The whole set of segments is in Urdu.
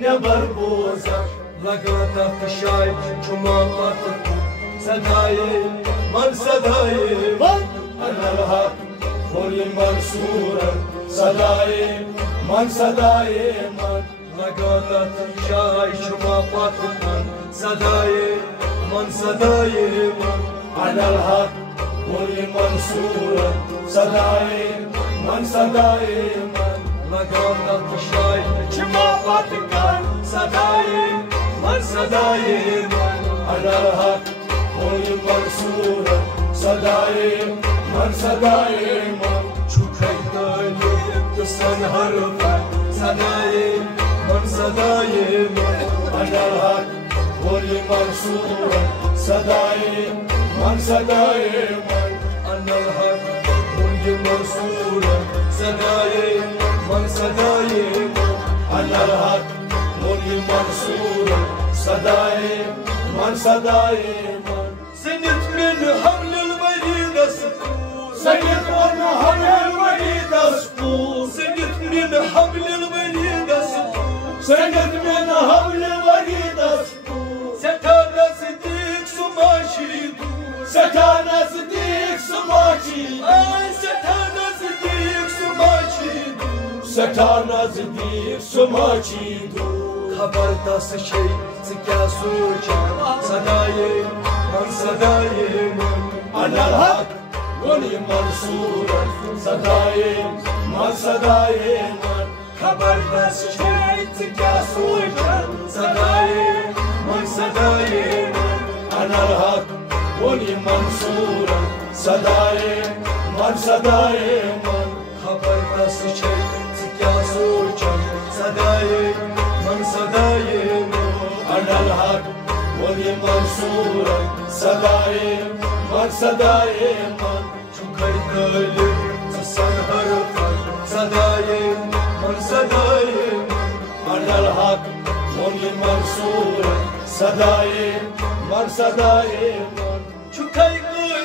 neber bozar Lagata fışay çuma matı صدای من صدای من أنا الحق كل منصورا صدای من صدای من نگادت شای شما پاتن صدای من صدای من أنا الحق كل منصورا صدای من صدای من نگادت شای شما پاتن صدای من صدای من أنا الحق كل منصورا صدای من صدای من چوکیدانی دستان حرف صدای من صدای من أنا الحق كل منصورا صدای من صدای من أنا الحق كل منصورا صدای من صدای من أنا الحق كل منصورا صدای من صدای من سنت من حبل الوريد السفور سيد من حبل الوريد السفور سنت من حبل الوريد السفور سيد من حبل الوريد السفور ستانا صديق سماشي ستانا صديق سماشي ستانا صديق سماشي ستانا صديق سماشي خبر دست شي سكيا سوچا صداي من صداي من أنا الحق كل منصورا صدای من صدای من خبر دست شي سكيا سوچا صداي من صداي من أنا الحق كل منصورا صدای من صدای من خبر دست شي سكيا سوچا صداي من صداي من أنا الحق كل منصورا صدای من صدای من چوکیدانی دستان حرف صداي من صداي من أنا الحق كل منصورا صدای من صدای من چوکیدانی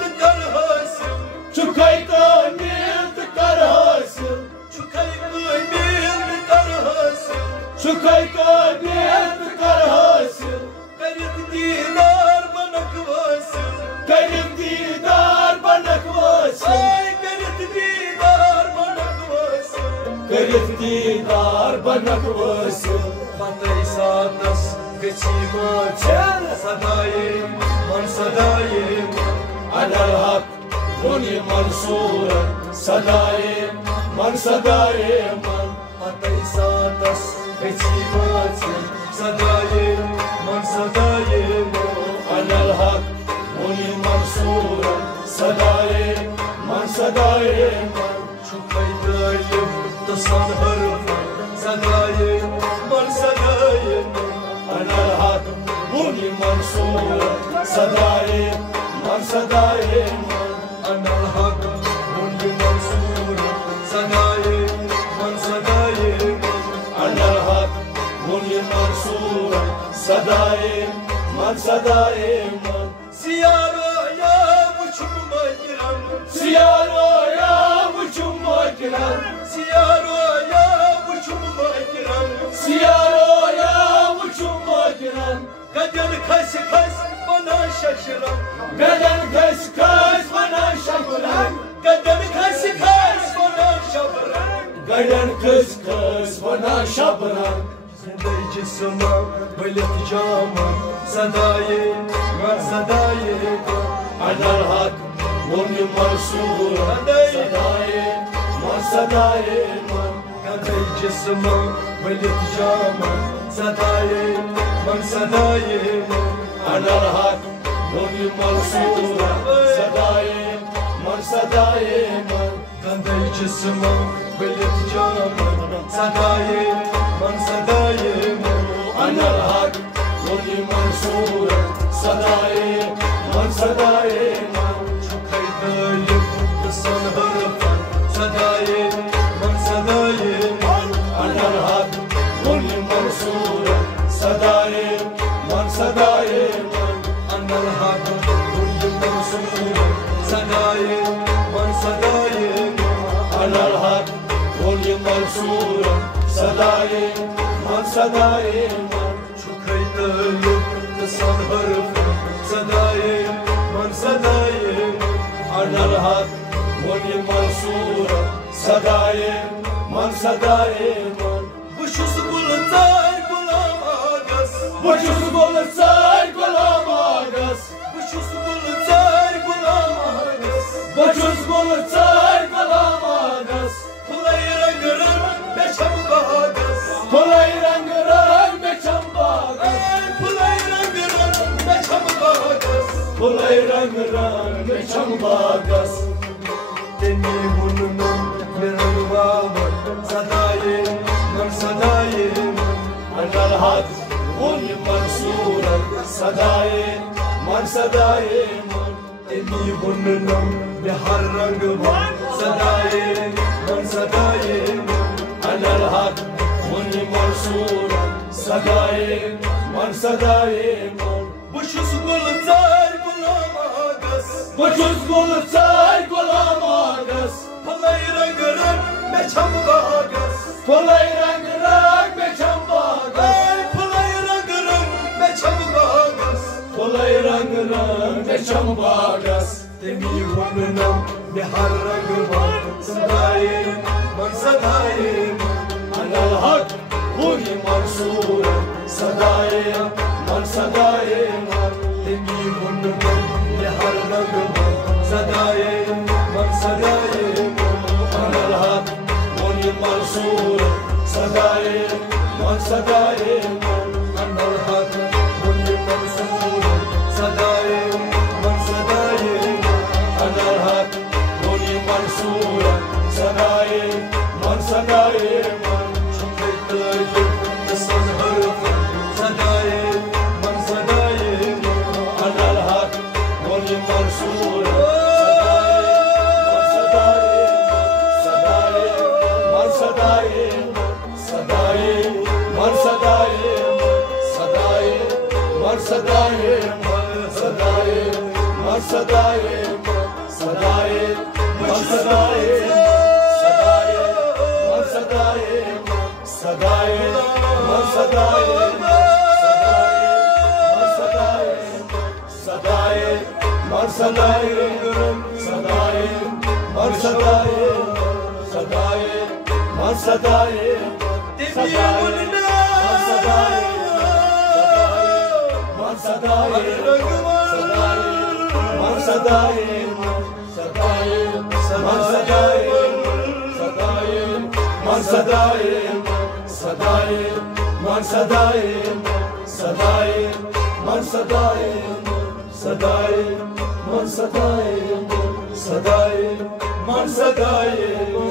دکرهاسی چوکیدان نیت کر حاصل چوکیدانی دکرهاسی چوکیدان نیت کر حاصل کرید دیدار بنکواسی کریم دیدار بنکواسی ay کرید دیدار بنکواسی کریم دیدار بنکواسی Batay sadas geçima çel sadayı man sadayı أنا الحق كل منصورا صدای من صدای من Batay sadas geçima çel sadayı man sadayı أنا الحق كل منصورا صدای من صدای من Çukaydayım dasan harfa sadayı man sadayı أنا الحق كل منصورا صدای من صدای من Ana hak bunyi mansur sadayı man sadayı أنا الحق كل منصورا صدای من صدای من Siyaro ya uçurma giren سیارو یا وچم مکرم Siyaro ya uçurma giren سیارو یا وچم مکرم Kadın kas kas bana şaşıran بدن کس کس بنا شکرم Kadın kas kas bana şaşıran بدن کس کس بنا شبرم Zindaycısıma belirteceğim sadayı ben sadayı أنا الحق كل منصورا صدای من صدای من Zindaycısıma belirteceğim sadayı ben sadayı أنا الحق كل منصورا صدای من صدای من Zindaycısıma belirteceğim sadayı ben sadayı أنا الحق كل منصورا صدای من صدای من Çukaydayım dasan harfa sadayı ben sadayı أنا الحق كل منصورا صدای من صدای من Ana hak bunyi mansur sadayı ben sadayı أنا الحق كل منصورا صدای من صدای من Çukaydayım dasan harfa sadayı من صدايم أنا الحق وني منصورة صدايم من صدايم بشوس بلتاي غلام آغاز بجوز بولتاي غلام آغاز بشوس بلتاي غلام آغاز بجوز بولتاي غلام آغاز Pulay rangırım beşam bağız Pulay rangırım beçam bağız Pulay rangırım beşam bağız Pulay rangırım beçam bağız Deni burnunun bir anıvamı Sadayım man sadayım أنا الحق وني منصورة صدايم من صدايم Deni burnunun bir har rangı var Sadayım man sadayım أنا الحق وني منصورة صدايم من صدايم Buşus bulutlar bulamağız بجوز بولتاي غلام آغاز Pulay rangırım beşam bağız Pulay rangırım beçam bağız Pulay rangırım beşam bağız Pulay rangırım beçam bağız Demi burnunun bir har rangı var Sadayım man sadayım أنا الحق وني منصورة صدايم من صدايم Demi burnunun bir har rangı var Sadayım man sadayım أنا الحق وني منصورة صدايم من صدايم Anal hak bunyi mansur Sadayım man sadayım أنا الحق وني منصورة صدايم من صدايم Çiftliklerim kısan harfı Sadayım man sadayım أنا الحق وني منصورة صدايم صدايم من صدايم صدايم من صدايم صدايم من صدايم صدايم من صدايم صدايم صدايم من صدايم صدايم من صدايم صدايم من صدايم صدايم من صدايم صدايم من صدايم Demi burnunun من صدايم rangı var من صدايم صدايم من صدايم صدايم من صدايم صدايم من صدايم صدايم من صدايم صدايم من صدايم صدايم من صدايم